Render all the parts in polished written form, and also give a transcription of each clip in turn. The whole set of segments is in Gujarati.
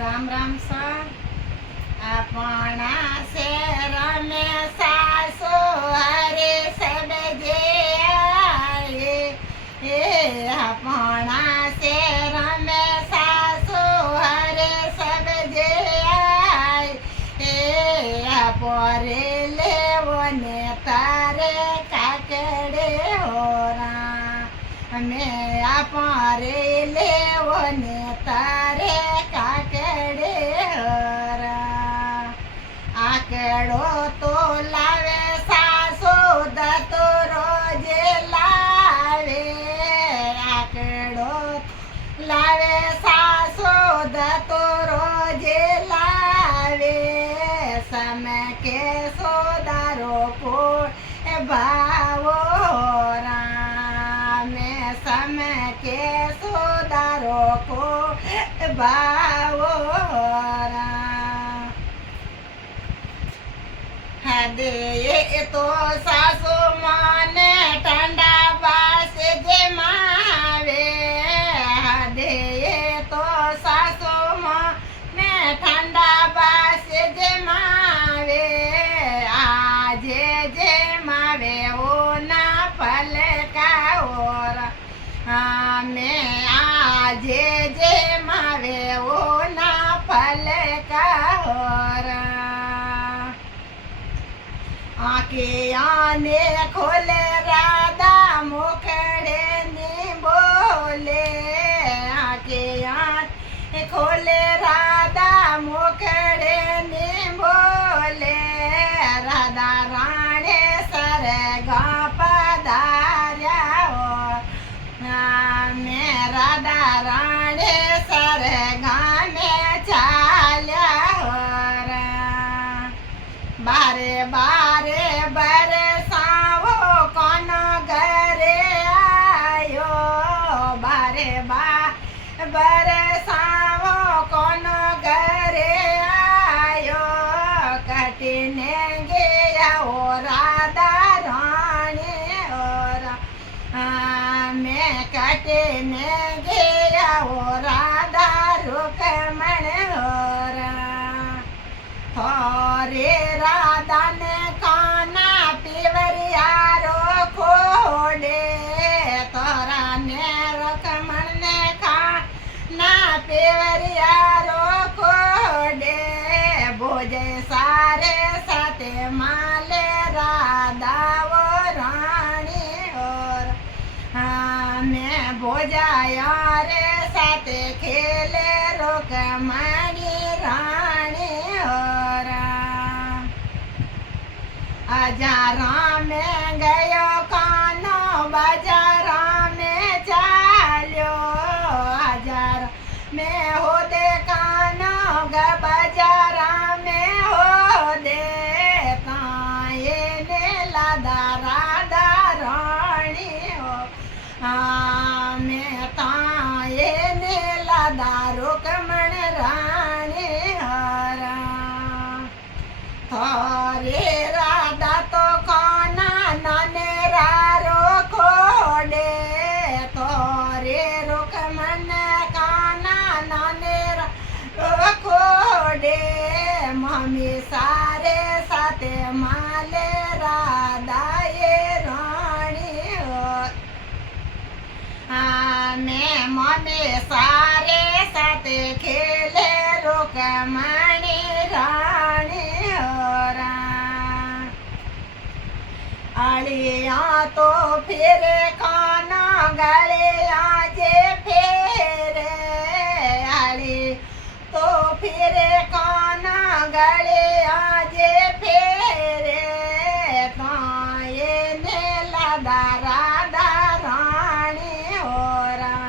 રામ રામ સર આપણા શેર में सासो हरे सब जे आए આપણા શેર में सासो हरे सब जे आए પોરે લેવો ને તારે કાકડે હોરા અમે આપરે લેવો ને તારે કાકડે હોરા આકડો તો લાવે સાસુ દતો રોજે લાવે આકડો લાવે સાસુ દતો રોજે લાવે સમે કે સોદારો પોળ ભાવો રામે સમે કે સોદારો પોળ ભાવો હદે એ તો સાસુ મને ઠંડા બાસ જે માવે હદે એ તો સાસુ મને ઠંડા બાસ જે માવે આજે જે માવે ઓ ના પલકા ઓરા અમે આજે જે માવે ઓ ના પલકા ઓરા આકે આને ખોલે રાધા મુખડે ની બોલે આકે આને ખોલે રાધા મુખડે ની બોલે રાધા રાણે સરગા પધાર્યા મેં રાધા રાણે સરગા મેં ચાલ્યા બારે બારે બરસાવો કોનો ઘરે આયો બારે બાર બરસાવો કોનો ઘરે આયો કટીને ગયા ઓ રાધા રાણી ઓરા મેં કટીને ગયા ઓ રાધા રૂકમણ ઓરા થોરે રાધાને કાના પીવરિયારો ખોડે તોરાને રકમણને કાના પીવરિયારો ખોડે ભોજે સારે સાથે માલે રાધાઓ રાણી ઓર મેં ભોજાયા રે સાથે ખેલે રોકમણી રાણી અજારા में ગયો કાનો બજારા में ચાલ્યો અજારા में હોદે કાનો બજારા में હોદે કાંએ ને લાદા રાધા રાણી હો મેં તાંએ ને લાદા રૂકમણ રાણી હરા થોરે રાધા તો કોના નાને રારો ખોડે થોરે રૂકમણ કાના નાને રારો ખોડે મમ્મી સારે સાથે માલે રાધાએ રાણી મેં મમ્મી સારે સાથે ખેલે રૂકમણી રાણી અળિયા તો ફેરે કાના ગળિયા જે ફેરે અળી તો ફેરે કાના ગળિયા જે ફેરે તાંએ ને લાદા રાધા રાણી ઓરા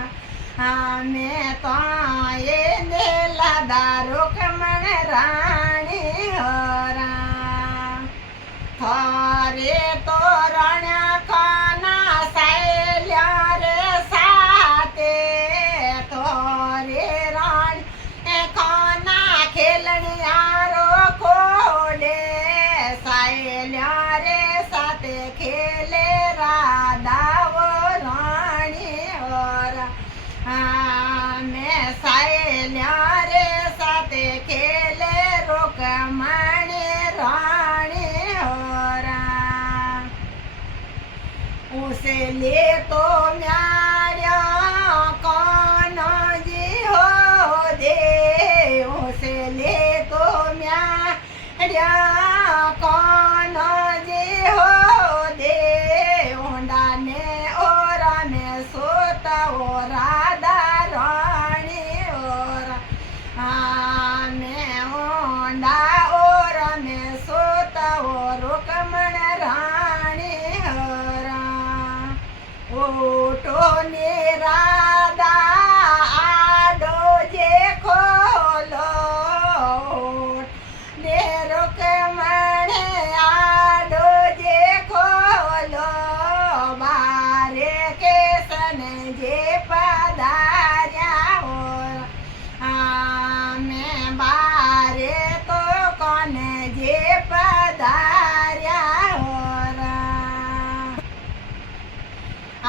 મેં તાંએ ને લાદા રૂકમણ રાણી ઓરા થારે તો રણ્યા કાના સાયલ્યા રે સાતે થોરે રણ કાના ખેલણિયારો ખોડે સાયલ્યા રે સાતે ખેલે રાધાઓ રાણી ઓરા મેં સાયલ્યા રે સાતે रुक्मणी रानी होरा उसे ले तो न्यारा कान्हा जी हो दे उसे ले तो न्यारा कान्हा जी हो दे ऊंडा ने ओरा में सोता ओ राधा रानी ओरा मैं ऊंडा ओरा में सोता ओ रुक्मण रानी होरा ओटो ने राधा आडो जे खोलो ने रुक्मण आडो जे खोलो बारे केसन जे पधार्या होरा मैं बारे तो कौन जे पधार्या होरा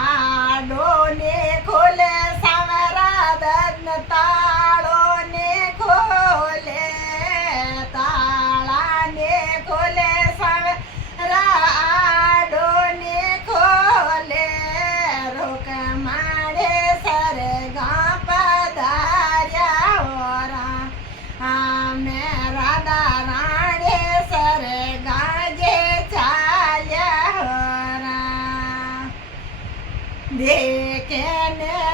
आडो ने खोले सावरा दन ताळो ने खोले ताळा ने खोले सावरा आडो ने खोले रुक्मणी सरगा पधार्या होरा मैं राधा राणी सरगा जे चाल्या होरा देखे ने